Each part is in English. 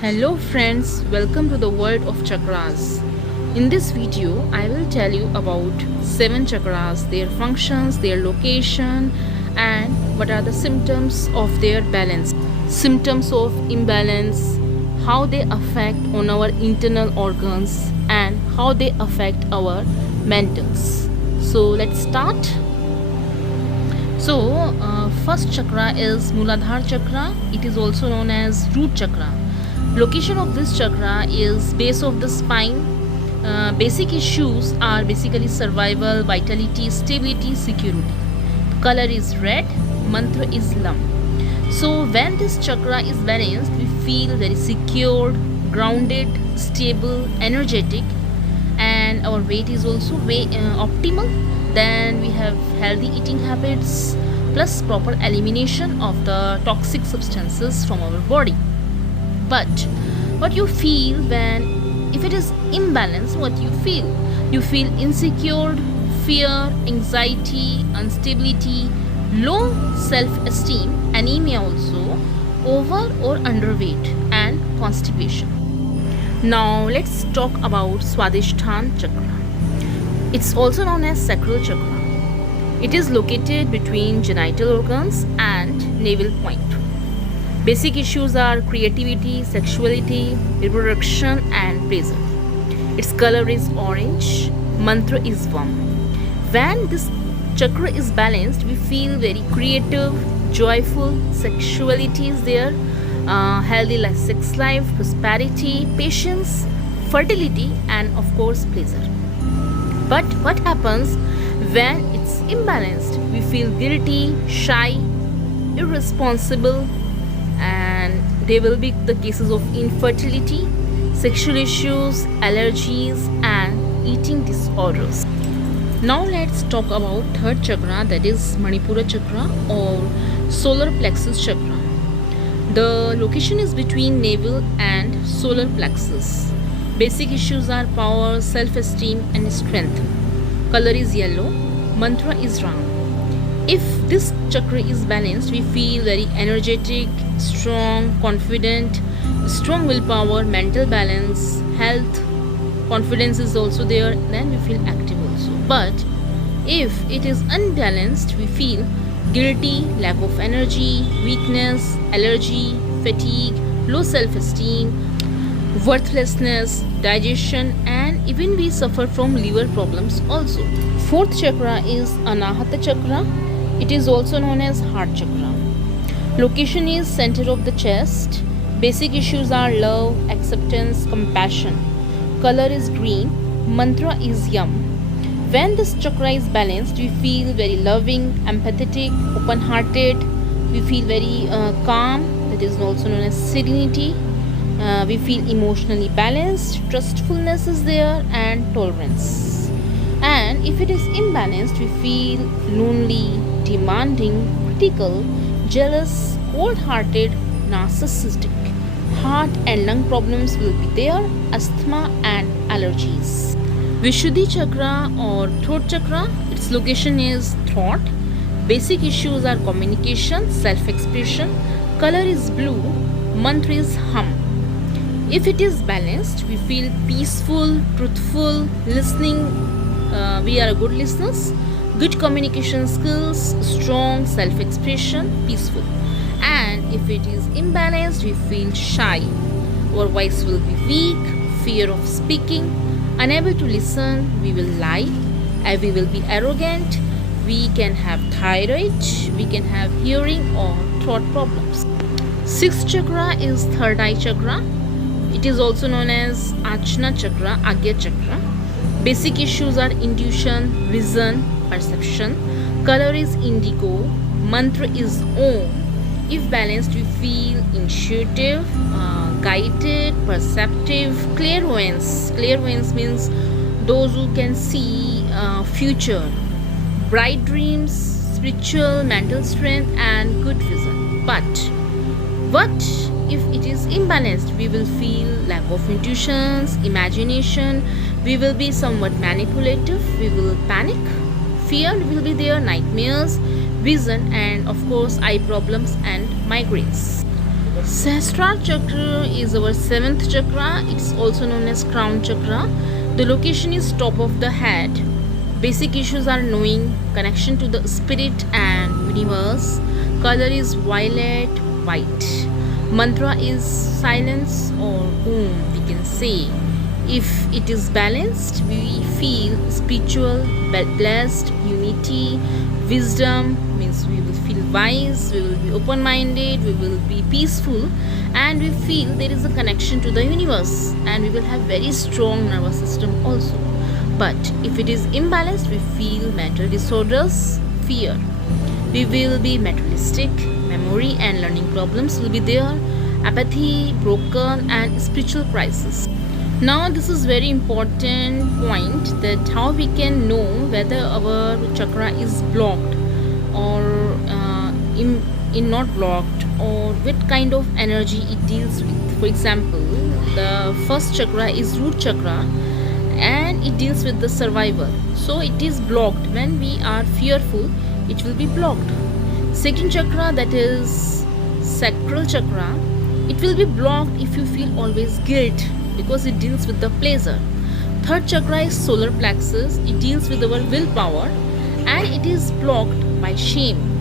Hello friends, welcome to the world of chakras. In this video, I will tell you about 7 chakras, their functions, their location, and what are the symptoms of their balance. Symptoms of imbalance, how they affect on our internal organs and how they affect our mentals. So let's start. First chakra is Muladhara chakra. It is also known as root chakra. Location of this chakra is base of the spine. Basic issues are basically survival, vitality, stability, security. Color is red. Mantra is Lam. So when this chakra is balanced, we feel very secure, grounded, stable, energetic, and our weight is also optimal. Then we have healthy eating habits plus proper elimination of the toxic substances from our body. But what you feel when if it is imbalanced, what you feel insecure, fear, anxiety, instability, low self-esteem, anemia also, over or underweight, and constipation. Now let's talk about Swadhisthana chakra. It's also known as sacral chakra. It is located between genital organs and navel point. Basic issues are creativity, sexuality, reproduction, and pleasure. Its color is orange. Mantra is Vam. When this chakra is balanced, we feel very creative, joyful, sexuality is there, healthy sex life, prosperity, patience, fertility, and of course pleasure. But what happens when it's imbalanced? We feel guilty, shy, irresponsible, and there will be the cases of infertility, sexual issues, allergies, and eating disorders. Now let's talk about third chakra, that is Manipura chakra or solar plexus chakra. The location is between navel and solar plexus. Basic issues are power, self-esteem, and strength. Color is yellow. Mantra is Ram. If this chakra is balanced, we feel very energetic, strong, confident, strong willpower, mental balance, health, confidence is also there, then we feel active also. But if it is unbalanced, we feel guilty, lack of energy, weakness, allergy, fatigue, low self-esteem, worthlessness, digestion, and even we suffer from liver problems also. Fourth chakra is Anahata chakra. It is also known as heart chakra. Location is center of the chest. Basic issues are love, acceptance, compassion. Color is green. Mantra is Yam. When this chakra is balanced, we feel very loving, empathetic, open-hearted. We feel very calm. That is also known as serenity. We feel emotionally balanced. Trustfulness is there, and tolerance. And if it is imbalanced, we feel lonely, demanding, critical, jealous, cold-hearted, narcissistic. Heart and lung problems will be there, asthma and allergies. Vishuddhi chakra or throat chakra, its location is throat. Basic issues are communication, self-expression. Color is blue. Mantra is Hum. If it is balanced, we feel peaceful, truthful, listening. We are good listeners, good communication skills, strong self-expression, peaceful. And if it is imbalanced, we feel shy. Our voice will be weak, fear of speaking, unable to listen, we will lie, and we will be arrogant, we can have thyroid, we can have hearing or throat problems. Sixth chakra is third eye chakra. It is also known as Ajna chakra, Agya chakra. Basic issues are intuition, vision, perception. Color is indigo. Mantra is Om. If balanced, we feel intuitive, guided, perceptive, clairvoyance. Clairvoyance means those who can see future, bright dreams, spiritual, mental strength, and good vision. But what if it is imbalanced? We will feel lack of intuitions, imagination, we will be somewhat manipulative, we will panic, fear will be there, nightmares, vision, and of course eye problems and migraines. Sahasrara chakra is our seventh chakra. It's also known as crown chakra. The location is top of the head. Basic issues are knowing, connection to the spirit and universe. Color is violet, white. Mantra is silence or om, we can say. If it is balanced, we feel spiritual, blessed, unity, wisdom, means we will feel wise, we will be open minded, we will be peaceful, and we feel there is a connection to the universe, and we will have very strong nervous system also. But if it is imbalanced, we feel mental disorders, fear. We will be materialistic, memory and learning problems will be there, apathy, broken, and spiritual crisis. Now this is very important point, that how we can know whether our chakra is blocked or in not blocked, or what kind of energy it deals with. For example, the first chakra is root chakra and it deals with the survival, so it is blocked when we are fearful, it will be blocked. Second chakra, that is sacral chakra, it will be blocked if you feel always guilt, because it deals with the pleasure. Third chakra is solar plexus, it deals with our willpower and it is blocked by shame.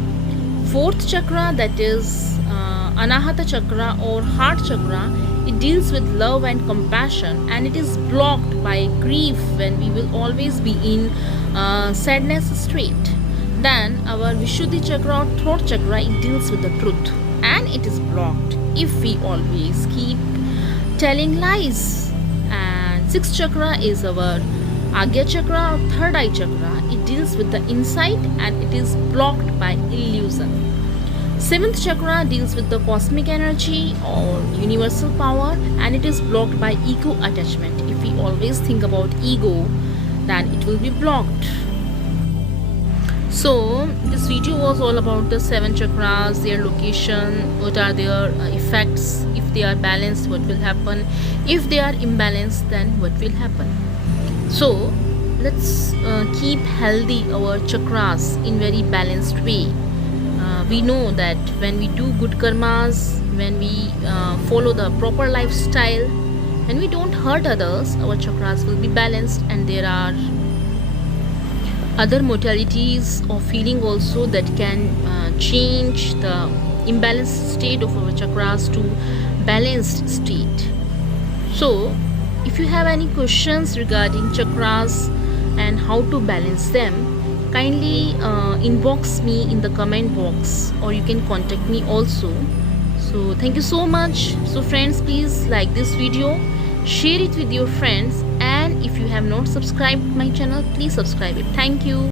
Fourth chakra, that is anahata chakra or heart chakra, it deals with love and compassion and it is blocked by grief, when we will always be in sadness state. Then our vishuddhi chakra or throat chakra, it deals with the truth and it is blocked if we always keep telling lies. And sixth chakra is our agya chakra or third eye chakra, it deals with the insight and it is blocked by illusion. Seventh chakra deals with the cosmic energy or universal power and it is blocked by ego attachment. If we always think about ego, then it will be blocked. So this video was all about the seven chakras, their location, what are their effects, if they are balanced what will happen, if they are imbalanced then what will happen. So let's keep healthy our chakras in very balanced way. We know that when we do good karmas, when we follow the proper lifestyle, when we don't hurt others, our chakras will be balanced. And there are other modalities of healing also that can change the imbalanced state of our chakras to balanced state. So if you have any questions regarding chakras and how to balance them, kindly inbox me in the comment box, or you can contact me also. So thank you so much. So friends, please like this video, share it with your friends, and if you have not subscribed my channel, please subscribe it. Thank you.